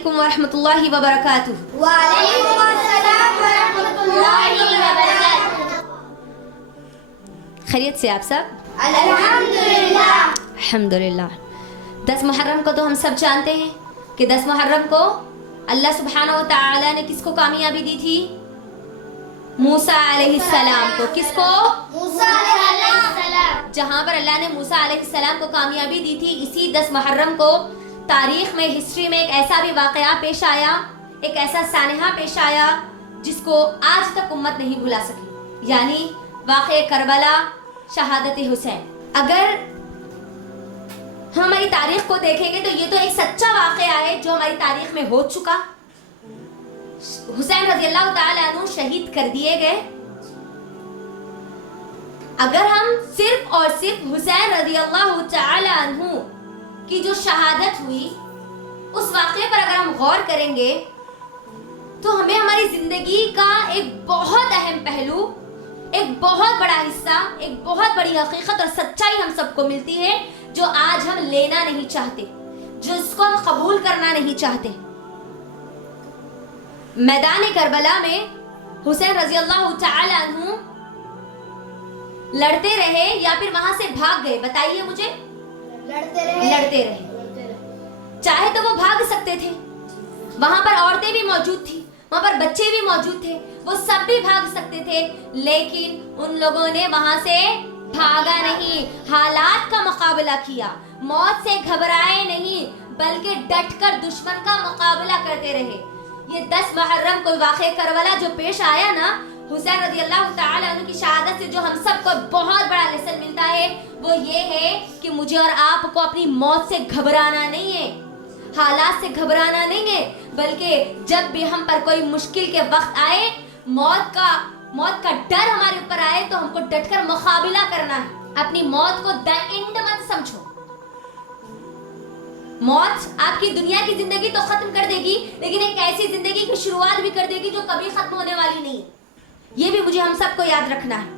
علیکم ورحمۃ اللہ وبرکاتہ۔ وعلیکم السلام ورحمۃ اللہ وبرکاتہ۔ خیریت سے آپ سب؟ الحمدللہ۔ الحمدللہ۔ 10 محرم کو تو ہم سب جانتے ہیں کہ 10 محرم کو اللہ سبحانہ و تعالی نے کس کو کامیابی دی تھی؟ موسیٰ علیہ السلام کو۔ کس کو؟ موسیٰ علیہ السلام۔ جہاں پر اللہ نے موسیٰ علیہ السلام کو کامیابی دی تھی، اسی 10 محرم کو تاریخ میں، ہسٹری میں ایک ایسا بھی واقعہ پیش آیا، ایک ایسا سانحہ پیش آیا جس کو آج تک امت نہیں بھلا سکی، یعنی واقعہ کربلا، شہادت حسین۔ اگر ہم ہماری تاریخ کو دیکھیں گے تو یہ تو ایک سچا واقعہ ہے جو ہماری تاریخ میں ہو چکا۔ حسین رضی اللہ تعالیٰ عنہ شہید کر دیے گئے۔ اگر ہم صرف اور صرف حسین رضی اللہ تعالیٰ عنہ کی جو شہادت ہوئی اس واقعے پر اگر ہم غور کریں گے تو ہمیں ہماری زندگی کا ایک بہت اہم پہلو، ایک بہت بڑا حصہ، ایک بہت بڑی حقیقت اور سچائی ہم سب کو ملتی ہے جو آج ہم لینا نہیں چاہتے، جو اس کو ہم قبول کرنا نہیں چاہتے۔ میدان کربلا میں حسین رضی اللہ تعالی عنہ لڑتے رہے یا پھر وہاں سے بھاگ گئے؟ بتائیے مجھے۔ لڑتے رہے۔ چاہے تو وہ بھاگ سکتے تھے، وہاں پر عورتیں بھی موجود تھی، وہاں پر بچے بھی موجود تھے، وہ سب بھی بھاگ سکتے تھے، لیکن ان لوگوں نے وہاں سے بھاگا نہیں، حالات کا مقابلہ کیا، موت سے گھبرائے نہیں بلکہ ڈٹ کر دشمن کا مقابلہ کرتے رہے۔ یہ 10 محرم کو واقعہ کربلا جو پیش آیا نا، حسین رضی اللہ تعالی عنہ کی شہادت سے جو ہم سب کو بہت بڑا لیسن ملتا ہے وہ یہ ہے کہ مجھے اور آپ کو اپنی موت سے گھبرانا نہیں ہے، حالات سے گھبرانا نہیں ہے، بلکہ جب بھی ہم پر کوئی مشکل کے وقت آئے، موت کا ڈر ہمارے اوپر آئے تو ہم کو ڈٹ کر مقابلہ کرنا ہے۔ اپنی موت کو دی اینڈ مت سمجھو۔ موت آپ کی دنیا کی زندگی تو ختم کر دے گی، لیکن ایک ایسی زندگی کی شروعات بھی کر دے گی جو کبھی ختم ہونے والی نہیں۔ یہ بھی مجھے ہم سب کو یاد رکھنا ہے۔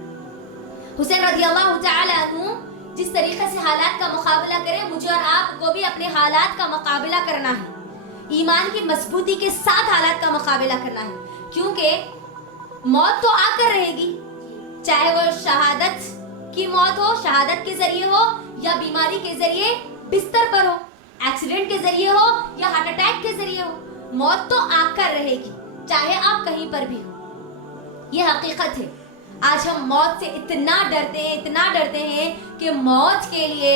حسین رضی اللہ تعالی عنہ جس طریقے سے حالات کا مقابلہ کرے، مجھے اور آپ کو بھی اپنے حالات کا مقابلہ کرنا ہے، ایمان کی مضبوطی کے ساتھ حالات کا مقابلہ کرنا ہے، کیونکہ موت تو آ کر رہے گی، چاہے وہ شہادت کی موت ہو، شہادت کے ذریعے ہو، یا بیماری کے ذریعے بستر پر ہو، ایکسیڈنٹ کے ذریعے ہو یا ہارٹ اٹیک کے ذریعے ہو، موت تو آ کر رہے گی، چاہے آپ کہیں پر بھی ہو۔ یہ حقیقت ہے۔ آج ہم موت سے اتنا ڈرتے ہیں کہ موت کے لیے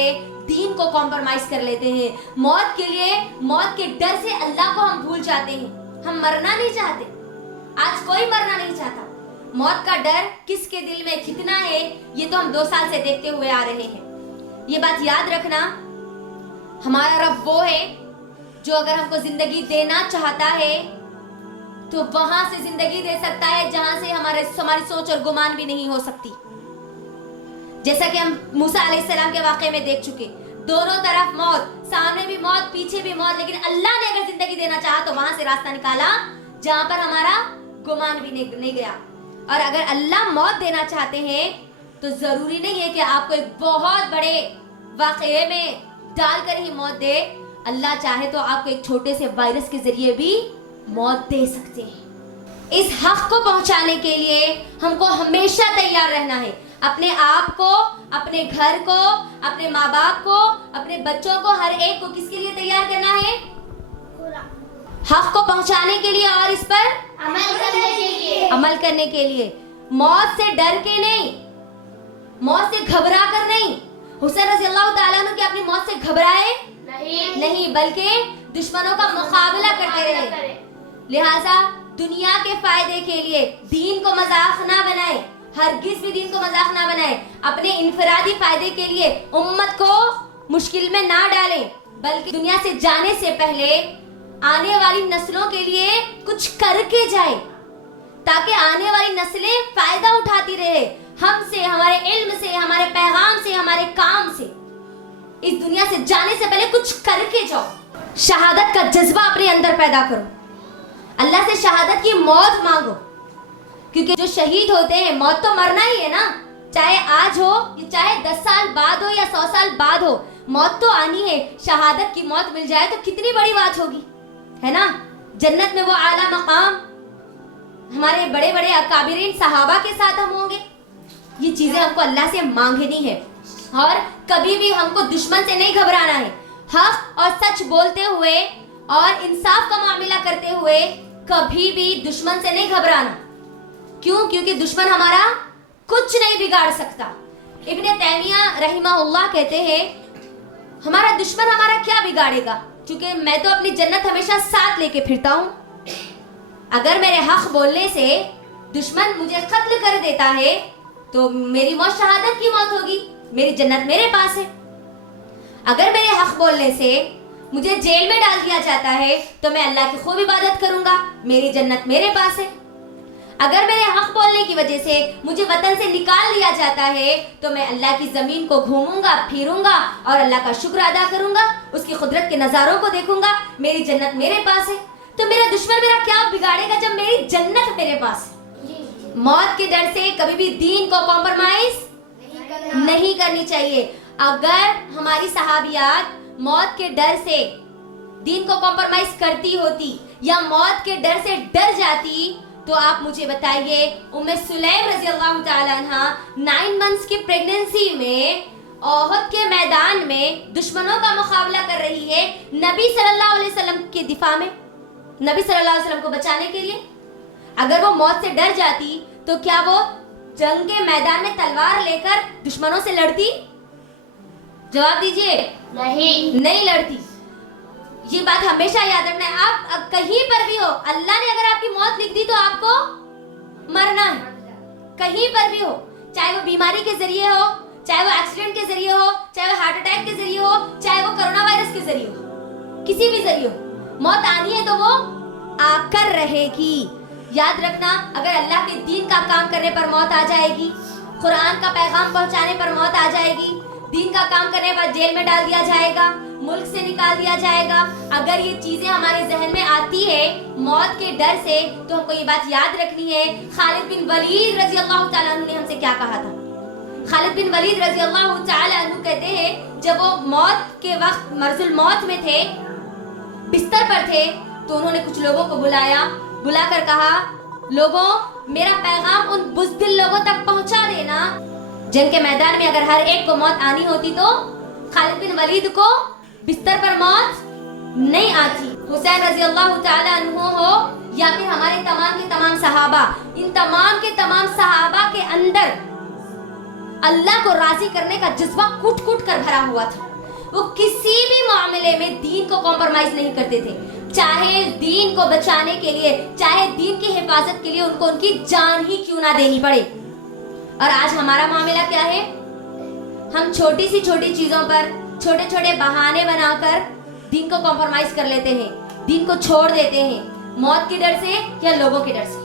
دین کو کمپرومائز کر لیتے ہیں، موت کے ڈر سے اللہ کو ہم بھول جاتے ہیں۔ ہم مرنا نہیں چاہتے، آج کوئی مرنا نہیں چاہتا۔ موت کا ڈر کس کے دل میں کتنا ہے یہ تو ہم 2 سال سے دیکھتے ہوئے آ رہے ہیں۔ یہ بات یاد رکھنا، ہمارا رب وہ ہے جو اگر ہم کو زندگی دینا چاہتا ہے تو وہاں سے زندگی دے سکتا ہے جہاں سے ہماری سوچ اور گمان بھی نہیں ہو سکتی۔ جیسا کہ ہم موسیٰ علیہ السلام کے واقعے میں دیکھ چکے، دونوں طرف موت، سامنے بھی موت، پیچھے بھی موت، لیکن اللہ نے اگر زندگی دینا چاہا تو وہاں سے راستہ نکالا جہاں پر ہمارا گمان بھی نہیں گیا۔ اور اگر اللہ موت دینا چاہتے ہیں تو ضروری نہیں ہے کہ آپ کو ایک بہت بڑے واقعے میں ڈال کر ہی موت دے، اللہ چاہے تو آپ کو ایک چھوٹے سے وائرس کے ذریعے بھی موت دے سکتے ہیں۔ اس حق کو پہنچانے کے لیے ہم کو ہمیشہ تیار رہنا ہے، اپنے آپ کو، اپنے گھر کو، اپنے ماں باپ کو، اپنے بچوں کو، ہر ایک کو کس کے لیے تیار کرنا ہے؟ حق کو پہنچانے کے لیے اور اس پر عمل کرنے کے لیے۔ موت سے ڈر کے نہیں، موت سے گھبرا کر نہیں۔ حسین رضی اللہ تعالیٰ عنہ کہ اپنی موت سے گھبرائے نہیں بلکہ دشمنوں کا مقابلہ کرتے رہے۔ لہٰذا دنیا کے فائدے کے لیے دین کو مذاق نہ بنائے، ہرگز بھی دین کو مذاق نہ بنائے، اپنے انفرادی فائدے کے لیے امت کو مشکل میں نہ ڈالیں، بلکہ دنیا سے جانے سے پہلے آنے والی نسلوں کے لیے کچھ کر کے جائے تاکہ آنے والی نسلیں فائدہ اٹھاتی رہے ہم سے، ہمارے علم سے، ہمارے پیغام سے، ہمارے کام سے۔ اس دنیا سے جانے سے پہلے کچھ کر کے جاؤ، شہادت کا جذبہ اپنے اندر پیدا کرو، اللہ سے شہادت کی موت مانگو، کیونکہ جو شہید ہوتے ہیں موت تو مرنا ہی ہے نا، چاہے آج ہو چاہے 10 سال بعد ہو یا 100 سال بعد ہو، موت تو آنی ہے۔ شہادت کی موت مل جائے تو کتنی بڑی بات ہوگی، ہے نا, جنت میں وہ اعلیٰ مقام ہمارے بڑے بڑے اکابرین صحابہ کے ساتھ ہم ہوں گے. یہ چیزیں ہم کو اللہ سے مانگنی ہے, اور کبھی بھی ہم کو دشمن سے نہیں گھبرانا ہے. حق اور سچ بولتے ہوئے اور انصاف کا معاملہ کرتے ہوئے کبھی بھی دشمن سے نہیں گھبرانا. کیوں؟ کیونکہ دشمن ہمارا کچھ نہیں بگاڑ سکتا. ابن تیمیہ رحمہ اللہ کہتے ہیں ہمارا دشمن ہمارا کیا بگاڑے گا, کیونکہ میں تو اپنی جنت ہمیشہ ساتھ لے کے پھرتا ہوں. اگر میرے حق بولنے سے دشمن مجھے قتل کر دیتا ہے تو میری موت شہادت کی موت ہوگی, میری جنت میرے پاس ہے. اگر میرے حق بولنے سے مجھے جیل میں ڈال دیا جاتا ہے تو میں اللہ کی خوب عبادت کروں گا, میری جنت میرے پاس ہے. اگر میرے حق بولنے کی وجہ سے مجھے وطن سے نکال دیا جاتا ہے تو میں اللہ کی زمین کو گھوموں گا, پھروں گا اور اللہ کا شکر ادا کروں گا, اس کی قدرت کے نظاروں کو دیکھوں گا, میری جنت میرے پاس ہے. تو میرا دشمن میرا کیا بگاڑے گا جب میری جنت میرے پاس ہے. موت کے ڈر سے کبھی بھی دین کو کمپرومائز نہیں کرنی چاہیے. اگر ہماری صحابیات موت کے ڈر سے دین کو کمپرومائز کرتی ہوتی یا موت کے ڈر سے ڈر جاتی تو آپ مجھے بتائیے ام سلیم رضی اللہ تعالی عنہ 9 months کی پریگننسی میں احد کے میدان میں دشمنوں کا مقابلہ کر رہی ہے نبی صلی اللہ علیہ وسلم کے دفاع میں, نبی صلی اللہ علیہ وسلم کو بچانے کے لیے. اگر وہ موت سے ڈر جاتی تو کیا وہ جنگ کے میدان میں تلوار لے کر دشمنوں سے لڑتی؟ جواب دیجئے. نہیں لڑتی. یہ بات ہمیشہ یاد رکھنا ہے. آپ کہیں پر بھی ہو, اللہ نے اگر آپ کی موت لکھ دی تو آپ کو مرنا ہے. کہیں پر بھی ہو, چاہے وہ بیماری کے ذریعے ہو, چاہے وہ ایکسیڈنٹ کے ذریعے ہو, چاہے وہ ہارٹ اٹیک کے ذریعے ہو, چاہے وہ کرونا وائرس کے ذریعے ہو, کسی بھی ذریعے ہو, موت آنی ہے تو وہ آ کر رہے گی. یاد رکھنا, اگر اللہ کے دین کا کام کرنے پر موت آ جائے گی, قرآن کا پیغام پہنچانے پر موت آ جائے گی, دین کا کام کرنے پر جیل میں ڈال دیا جائے گا, ملک سے نکال دیا جائے گا. اگر یہ چیزیں ہمارے ذہن میں آتی ہے موت کے ڈر سے تو ہم کو یہ بات یاد رکھنی ہے خالد بن ولید رضی اللہ تعالیٰ عنہ نے ہم سے کیا کہا تھا. خالد بن ولید رضی اللہ تعالیٰ عنہ کہتے ہیں جب وہ موت کے وقت مرض الموت میں تھے, بستر پر تھے, تو انہوں نے کچھ لوگوں کو بلا کر کہا لوگوں میرا پیغام ان بزدل لوگوں تک پہنچا دینا. جنگ کے میدان میں اگر ہر ایک کو موت آنی ہوتی تو خالد بن ولید کو بستر پر موت نہیں آتی. حسین رضی اللہ تعالی عنہ ہو یا پھر ہمارے تمام کے تمام صحابہ, ان تمام کے تمام صحابہ کے اندر اللہ کو راضی کرنے کا جذبہ کٹ کٹ کر بھرا ہوا تھا. وہ کسی بھی معاملے میں دین کو کمپرومائز نہیں کرتے تھے, چاہے دین کو بچانے کے لیے, چاہے دین کی حفاظت کے لیے ان کو ان کی جان ہی کیوں نہ دینی پڑے. اور آج ہمارا معاملہ کیا ہے, ہم چھوٹی سی چھوٹی چیزوں پر چھوٹے چھوٹے بہانے بنا کر دین کو کمپرومائز کر لیتے ہیں, دین کو چھوڑ دیتے ہیں, موت کے ڈر سے یا لوگوں کے ڈر سے.